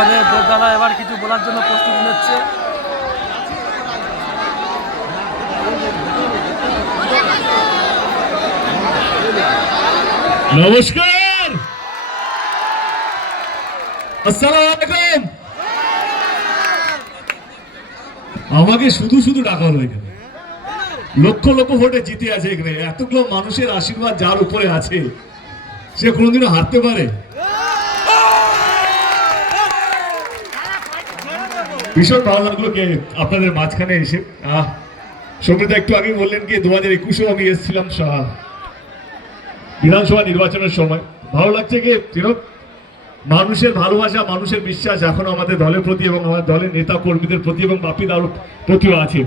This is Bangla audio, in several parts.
আমাদের বিদ্যালয় এবার কিছু বলার জন্য প্রস্তুতি নিচ্ছে। নমস্কার, আসসালামু আলাইকুম। আমাকে শুধু শুধু ডাকা হলো এখানে, লক্ষ লক্ষ ভোটে জিতে আছে এখানে। এতগুলো মানুষের আশীর্বাদ যার উপরে আছে, সে কোনোদিনও হারতে পারে? ভীষণ ভালো লাগলো কে আপনাদের মাঝখানে এসে। সৌমিতা একটু আগে বললেন কি 2021-এও আমি এসেছিলাম বিধানসভা নির্বাচনের সময়। ভালো লাগছে কি মানুষের ভালোবাসা, মানুষের বিশ্বাস এখনো আমাদের দলের প্রতি এবং আমাদের দলের নেতা কর্মীদের প্রতি এবং বাপিদার প্রতিও আছে।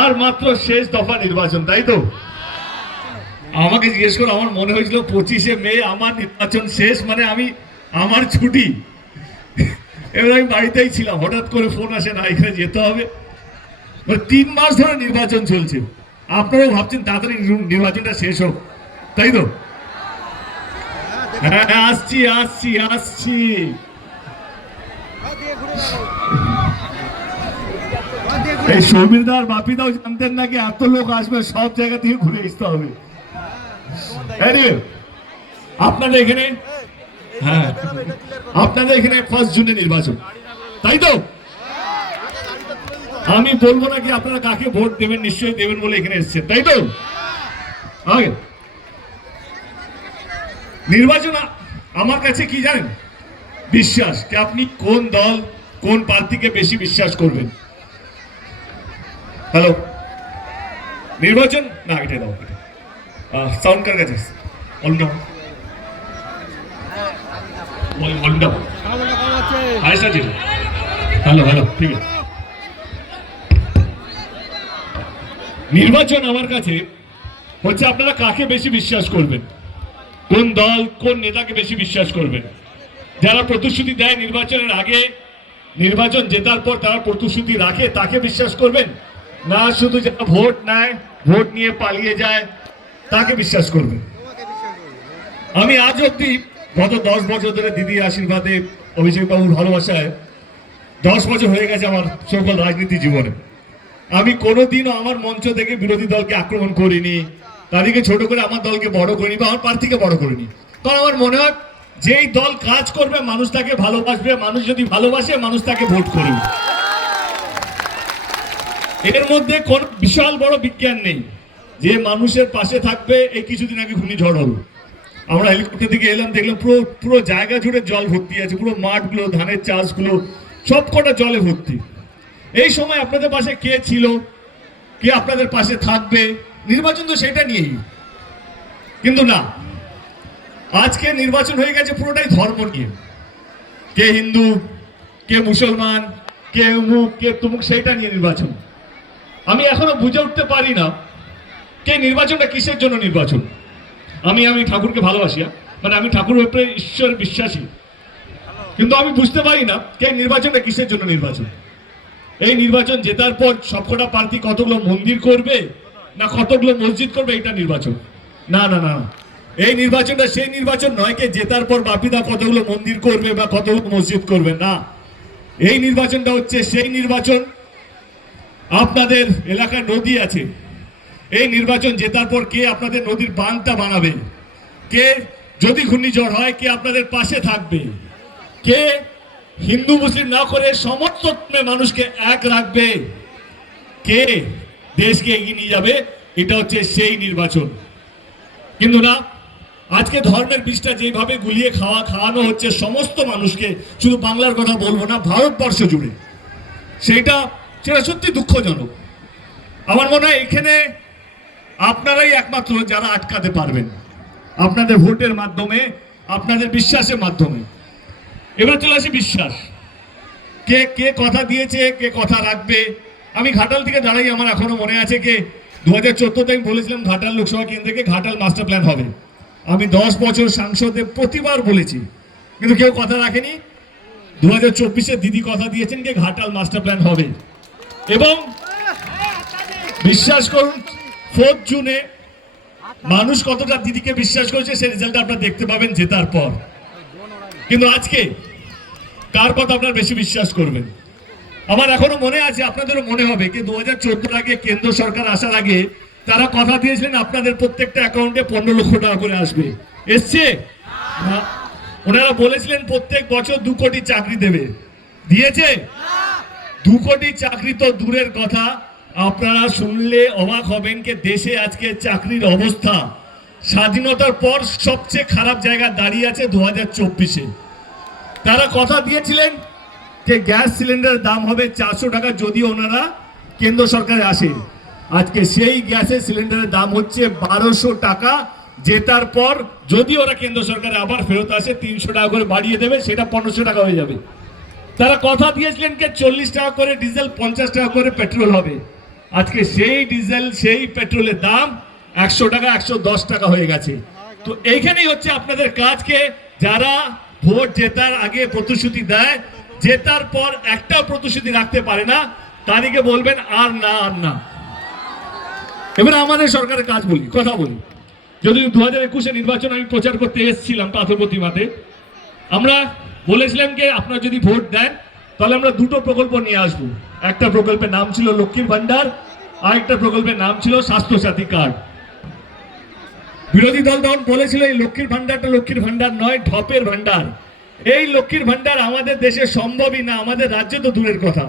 আর মাত্র শেষ দফা নির্বাচন, তাই তো? আমাকে জিজ্ঞেস করে আমার মনে হয়েছিল 25শে মে আমার নির্বাচন শেষ, মানে আমার ছুটি। এবার আমি বাড়িতেই ছিলাম, হঠাৎ করে ফোন আসে না এখানে যেতে হবে। 3 মাস ধরে নির্বাচন চলছে। আপনারাও ভাবছেন তাড়াতাড়ি নির্বাচনটা শেষ হোক, তাই তো? হ্যাঁ, আসছি আসছি আসছি। এই সৌমিরদার বাপিদাও জানতেন নাকি এত লোক আসবে, সব জায়গা থেকে ঘুরে আসতে হবে। আপনাদের এখানে, হ্যাঁ, আপনাদের এখানে 1 জুনে নির্বাচন, তাই তো? আমি বলবো নাকি আপনারা কাকে ভোট দেবেন, নিশ্চয়ই দেবেন বলে এখানে এসেছেন, তাই তো? আগে নির্বাচন আমার কাছে কি জানেন, বিশ্বাস। কি আপনি কোন দল কোন প্রার্থীকে বেশি বিশ্বাস করবেন? হ্যালো, নির্বাচন না, এটা দাও, সাউন্ড কার কাছে হ্যালো হ্যালো, ঠিক আছে। নির্বাচন আমার কাছে হচ্ছে আপনারা কাকে বেশি বিশ্বাস করবেন, কোন দল কোন নেতাকে বেশি বিশ্বাস করবেন। যারা প্রতিশ্রুতি দেয় নির্বাচনের আগে, নির্বাচন জেতার পর তারা প্রতিশ্রুতি রাখে, তাকে বিশ্বাস করবেন, না শুধু যারা ভোট নেয়, ভোট নিয়ে পালিয়ে যায়, তাকে বিশ্বাস করবেন। আমি আজ অব্দি গত 10 বছর ধরে দিদির আশীর্বাদে, অভিষেক বাবুর ভালোবাসায় 10 বছর হয়ে গেছে আমার সকল রাজনীতি জীবনে। আমি কোনোদিনও আমার মঞ্চ থেকে বিরোধী দলকে আক্রমণ করিনি, তাদেরকে ছোট করে আমার দলকে বড় করিনি বা আমার প্রার্থীকে বড় করিনি। কারণ আমার মনে হয় যেই দল কাজ করবে মানুষ তাকে ভালোবাসবে, মানুষ যদি ভালোবাসে মানুষ তাকে ভোট করবে। এর মধ্যে কোন বিশাল বড় বিজ্ঞান নেই যে মানুষের পাশে থাকবে। এই কিছুদিন আগে ঘূর্ণিঝড় হলো, আমরা হেলিকপ্টার থেকে এলাম, দেখলাম পুরো জায়গা জুড়ে জল ভর্তি আছে, পুরো মাঠগুলো, ধানের চাষগুলো সব কটা জলে ভর্তি। এই সময় আপনাদের পাশে কে ছিল, কে আপনাদের পাশে থাকবে? নির্বাচন তো সেটা নিয়েই, কিন্তু না, আজকে নির্বাচন হয়ে গেছে পুরোটাই ধর্ম নিয়ে। কে হিন্দু, কে মুসলমান, কে অমুক, কে তুমুক, সেইটা নিয়ে নির্বাচন। আমি এখনো বুঝে উঠতে পারি না কে নির্বাচনটা কিসের জন্য নির্বাচন। আমি ঠাকুরকে ভালোবাসি, মানে আমি ঠাকুরের উপরে ঈশ্বর বিশ্বাসী, কিন্তু আমি বুঝতে পারি না কে নির্বাচনটা কিসের জন্য নির্বাচন। এই নির্বাচন জেতার পর সবকটা প্রার্থী কতগুলো মন্দির করবে না কতগুলো মসজিদ করবে, এটা নির্বাচন না। না না, এই নির্বাচনটা সেই নির্বাচন নয় কে জেতার পর বাপিদা কতগুলো মন্দির করবে বা কতগুলো মসজিদ করবে, না। এই নির্বাচনটা হচ্ছে সেই নির্বাচন, আপনাদের এলাকায় নদী আছে, এই নির্বাচন জেতার পর কে আপনাদের নদীর বাঁধটা বানাবে, কে যদি ঘূর্ণিঝড় হয় কে আপনাদের পাশে থাকবে, কে হিন্দু মুসলিম না করে সমস্ত মানুষকে এক রাখবে, কে দেশকে এগিয়ে নিয়ে যাবে, এটা হচ্ছে সেই নির্বাচন। কিন্তু না, আজকে ধর্মের বিষটা যেভাবে গুলিয়ে খাওয়ানো হচ্ছে সমস্ত মানুষকে, শুধু বাংলার কথা বলবো না, ভারতবর্ষ জুড়ে, সেটা সত্যি দুঃখজনক। আমার মনে হয় এখানে আপনারাই একমাত্র যারা আটকাতে পারবেন, আপনাদের ভোটের মাধ্যমে, আপনাদের বিশ্বাসের মাধ্যমে। এবার চলে আসি বিশ্বাস, কে কে কথা দিয়েছে, কে কথা রাখবে। আমি ঘাটাল থেকে দাঁড়াই, আমার এখনো মনে আছে কে 2014-তে আমি বলেছিলাম ঘাটাল লোকসভা কেন্দ্র থেকে ঘাটাল মাস্টার প্ল্যান হবে। আমি 10 বছর সাংসদে প্রতিবার বলেছি, কিন্তু কেউ কথা রাখেনি। 2024-এ দিদি কথা দিয়েছেন যে ঘাটাল মাস্টার প্ল্যান হবে, এবং বিশ্বাস করুন 4 জুনে মানুষ কতটা দিদিকে বিশ্বাস করেছে সেই রেজাল্ট আপনারা দেখতে পাবেন জেতার পর। কিন্তু আজকে কার কথা আপনার বেশি বিশ্বাস করবেন? আমার এখনো মনে আছে, আপনাদেরও মনে হবে কি 2014 আগে কেন্দ্র সরকার আসার আগে তারা কথা দিয়েছিলেন আপনাদের প্রত্যেকটা অ্যাকাউন্টে 15 লক্ষ টাকা করে আসবে। এসছে না? ওনারা বলেছিলেন প্রত্যেক বছর 2 কোটি চাকরি দেবে, দিয়েছে? 2 কোটি চাকরি তো দূরের কথা, আপনারা শুনলে অবাক হবেন যে দেশে আজকে চাকরির অবস্থা স্বাধীনতার পর সবচেয়ে খারাপ জায়গায় দাঁড়িয়ে আছে 2024-এ। তারা কথা দিয়েছিলেন যে গ্যাস সিলিন্ডারের দাম হবে 400 টাকা যদি ওনারা কেন্দ্র সরকারে আসে। আজকে সেই গ্যাসের সিলিন্ডারের দাম হচ্ছে 1200 টাকা। জেতার পর যদি ওরা কেন্দ্র সরকারে আবার ফেরত আসে 300 টাকা করে বাড়িয়ে দেবে, সেটা 1500 টাকা হয়ে যাবে। তারা কথা দিয়েছিলেন যে 40 টাকা করে ডিজেল, 50 টাকা করে পেট্রোল হবে। আজকে সেই ডিজেল সেই পেট্রোলের দাম 100 টাকা 110 টাকা হয়ে গেছে। তো এইখানেই হচ্ছে আপনাদের কাজকে, যারা ভোট জেতার আগে প্রতিশ্রুতি দেয়, জেতার পর একটাও প্রতিশ্রুতি রাখতে পারে না, তাদেরকে বলবেন আর না আর না। এবার আমাদের সরকারের কাজ বলি, কথা বলি। যদি 2021-এ নির্বাচন আমি প্রচার করতে এসেছিলাম পাথর প্রতিমাতে, আমরা বলেছিলাম যে আপনারা যদি ভোট দেন তাহলে আমরা 2টো প্রকল্প নিয়ে আসবো। একটা প্রকল্পের নাম ছিল লক্ষ্মীর ভান্ডার, আর একটা প্রকল্পের নাম ছিল স্বাস্থ্য সাথী কার্ড। বিরোধী দল তখন বলেছিল এই লক্ষ্মীর ভান্ডারটা লক্ষ্মীর ভান্ডার নয়, ঢপের ভান্ডার। এই লক্ষ্মীর ভান্ডার আমাদের দেশে সম্ভবই না, আমাদের রাজ্যে তো দূরের কথা।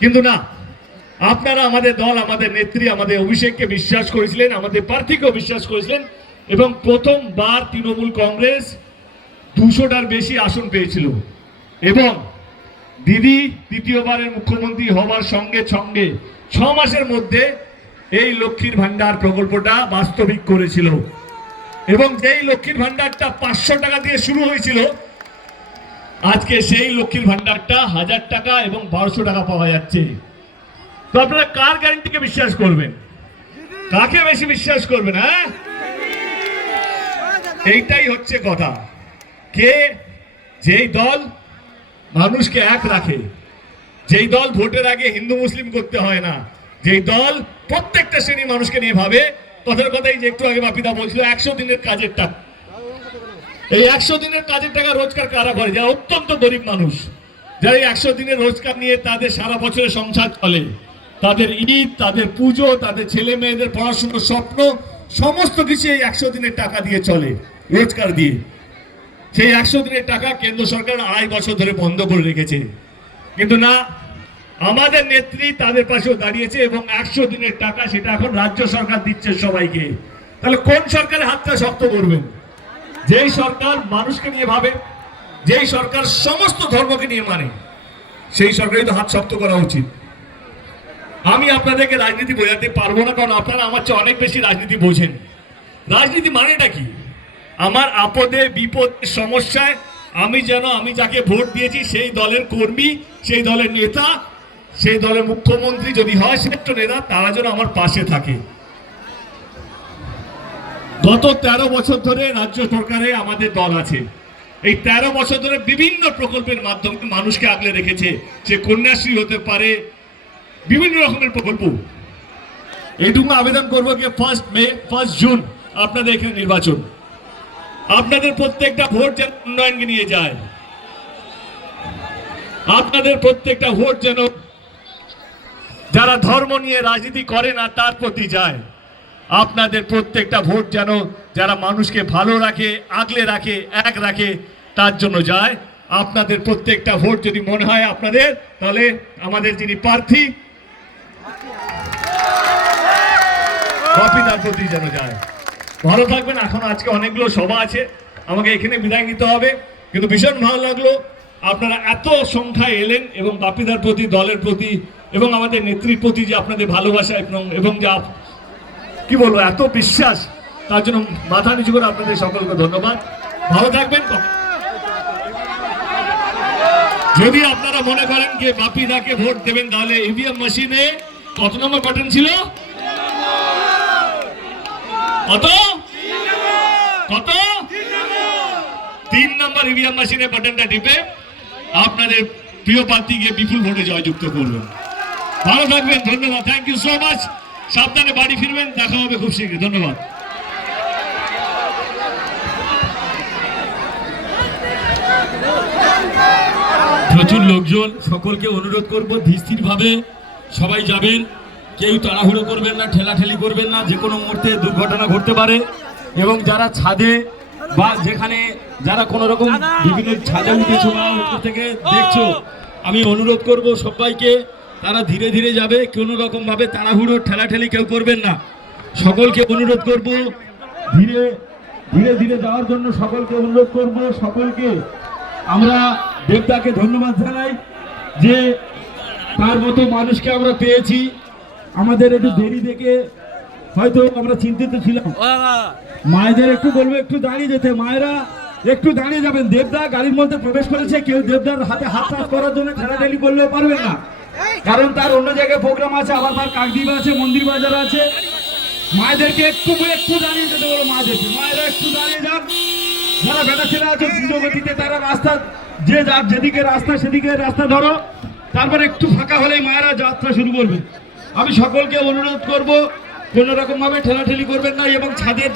কিন্তু না, আপনারা আমাদের দল, আমাদের নেত্রী, আমাদের অভিষেককে বিশ্বাস করেছিলেন, আমাদের প্রার্থীকেও বিশ্বাস করেছিলেন, এবং প্রথমবার তৃণমূল কংগ্রেস 200টার বেশি আসন পেয়েছিল। এবং দিদি দ্বিতীয়বারের মুখ্যমন্ত্রী হওয়ার সঙ্গে সঙ্গে 6 মাসের মধ্যে এই লক্ষ্মীর ভান্ডার প্রকল্পটা বাস্তবিক করেছিল। এবং যেই লক্ষ্মীর ভান্ডারটা 500 টাকা দিয়ে শুরু হয়েছিল, আজকে সেই লক্ষ্মীর ভান্ডারটা 1000 টাকা এবং 1200 টাকা পাওয়া যাচ্ছে। তো আপনারা কার গ্যারান্টিকে বিশ্বাস করবেন? কাকে বেশি বিশ্বাস করবেন? হ্যাঁ, এইটাই হচ্ছে কথা। কে যেই দল মানুষকে এক রাখে, যেই দল ভোটের আগে হিন্দু মুসলিম করতে হয় না, যেই দল প্রত্যেকটা শ্রেণীর মানুষকে নিয়ে ভাবে। কথার কথাই যে একটু আগে বাপিদা বলছিল 100 দিনের কাজের টাকা, এই 100 দিনের কাজের টাকা রোজগার কারা করে? যারা অত্যন্ত গরিব মানুষ, যারা এই 100 দিনের রোজগার নিয়ে তাদের সারা বছরের সংসার চলে, তাদের ঈদ, তাদের পুজো, তাদের ছেলে মেয়েদের পড়াশোনার স্বপ্ন, সমস্ত কিছু এই 100 দিনের টাকা দিয়ে চলে, রোজগার দিয়ে। সেই 100 দিনের টাকা কেন্দ্র সরকার 2.5 বছর ধরে বন্ধ করে রেখেছে। কিন্তু না, আমাদের নেত্রী তাদের পাশেও দাঁড়িয়েছে এবং 100 দিনের টাকা সেটা এখন রাজ্য সরকার দিচ্ছে সবাইকে। তাহলে কোন সরকারের হাতটা শক্ত করবেন? যেই সরকার মানুষকে নিয়ে ভাবে, যেই সরকার সমস্ত ধর্মকে নিয়ে মানে, সেই সরকারই তো হাত শক্ত করা উচিত। আমি আপনাদেরকে রাজনীতি বোঝাতে পারবো না, কারণ আপনারা আমার চেয়ে অনেক বেশি রাজনীতি বোঝেন। রাজনীতি মানেটা কি? আমার আপদে বিপদে সমস্যায় আমি যাকে ভোট দিয়েছি সেই দলের কর্মী, সেই দলের নেতা, সেই দলের মুখ্যমন্ত্রী যদি হয় শ্রেষ্ঠ নেতা, তারা যেন আমার পাশে থাকে। গত 13 বছর ধরে রাজ্য সরকারে আমাদের দল আছে। এই 13 বছর ধরে বিভিন্ন প্রকল্পের মাধ্যমে মানুষকে আগলে রেখেছে। সে কন্যাশ্রী হতে পারে, বিভিন্ন রকমের প্রকল্প। এইটুকু আবেদন করবো যে 1 জুন আপনাদের এখানে নির্বাচন, আপনাদের প্রত্যেকটা ভোট যেন উন্নয়নকে নিয়ে যায়, আপনাদের প্রত্যেকটা ভোট যেন যারা ধর্ম নিয়ে রাজনীতি করে না তার প্রতি যায়, আপনাদের প্রত্যেকটা ভোট যেন যারা মানুষকে ভালো রাখে, আগলে রাখে, এক রাখে, তার জন্য যায়। আপনাদের প্রত্যেকটা ভোট যদি মনে হয় আপনাদের, তাহলে আমাদের যিনি প্রার্থী বাপিদার প্রতি যেন যায়। ভালো থাকবেন। এখন আজকে অনেকগুলো সভা আছে, আমাকে এখানে বিদায় নিতে হবে, কিন্তু ভীষণ ভালো লাগলো আপনারা এত সংখ্যায় এলেন এবং বাপিদার প্রতি, দলের প্রতি এবং আমাদের নেত্রীর প্রতি যে আপনাদের ভালোবাসা এবং যা কি বলবো এত বিশ্বাস, তার জন্য মাথা নিচু করে আপনাদের সকলকে ধন্যবাদ। ভালো থাকবেন। যদি আপনারা মনে করেন যে বাপিদাকে ভোট দেবেন, তাহলে ইভিএম মেশিনে কত নম্বর বাটন ছিল? কত কত 3 নম্বর ইভিএম মেশিনে বাটনটা টিপে আপনাদের প্রিয় প্রার্থীকে বিপুল ভোটে জয়যুক্ত করবেন। ভালো থাকবেন, ধন্যবাদ। Thank you so much. সাবধানে বাড়ি ফিরবেন, দেখা হবে খুব শীঘ্রই। ধন্যবাদ। Oh, প্রচুর লোকজন, সকলকে অনুরোধ করব ধীর ভাবে সবাই যাবেন, কেউ তাড়াহুড়ো করবেন না, ঠেলাঠেলি করবেন না, যে কোনো মুহূর্তে দুর্ঘটনা ঘটতে পারে। এবং যারা ছাদে বা যেখানে যারা কোনো রকম বিভিন্ন ছাদে উঠেছো বা উপর থেকে দেখছো, আমি অনুরোধ করব সবাইকে তারা ধীরে ধীরে যাবে, কোনো রকম ভাবে তাড়াহুড়ো ঠেলাঠেলি কেউ করবেন না। সকলকে অনুরোধ করব ধীরে ধীরে ধীরে যাওয়ার জন্য, সকলকে অনুরোধ করব। সকলকে আমরা দেবদাকে ধন্যবাদ জানাই যে তার মতো মানুষকে আমরা পেয়েছি। আমাদের একটু দেরি দেখে হয়তো আমরা চিন্তিত ছিলাম। মায়েদের একটু বলবো একটু দাঁড়িয়ে যেতে, মায়েরা একটু দাঁড়িয়ে যাবেন। দেবদা গাড়ির মধ্যে প্রবেশ করেছে, কেউ দেবদার হাতে হাত টাচ করার জন্য ঠেলাঠেলি করলেও পারবেন না, কারণ তার অন্য জায়গায় প্রোগ্রাম আছে, আবার তার কাকদ্বীপ আছে, মন্দির বাজার আছে। মায়েদেরকে একটু দাঁড়িয়ে যেতে বলো, মায়েরা একটু দাঁড়িয়ে যান। যারা বেটা ছেলে আছে দ্রুতগতিতে তারা রাস্তা, যে যার যেদিকে রাস্তা সেদিকে রাস্তা ধরো, তারপরে একটু ফাঁকা হলেই মায়েরা যাত্রা শুরু করবে। আমি সকলকে অনুরোধ করব কোন রকম ভাবে ঠেলাঠেলি করবেন না, এবং ছাদের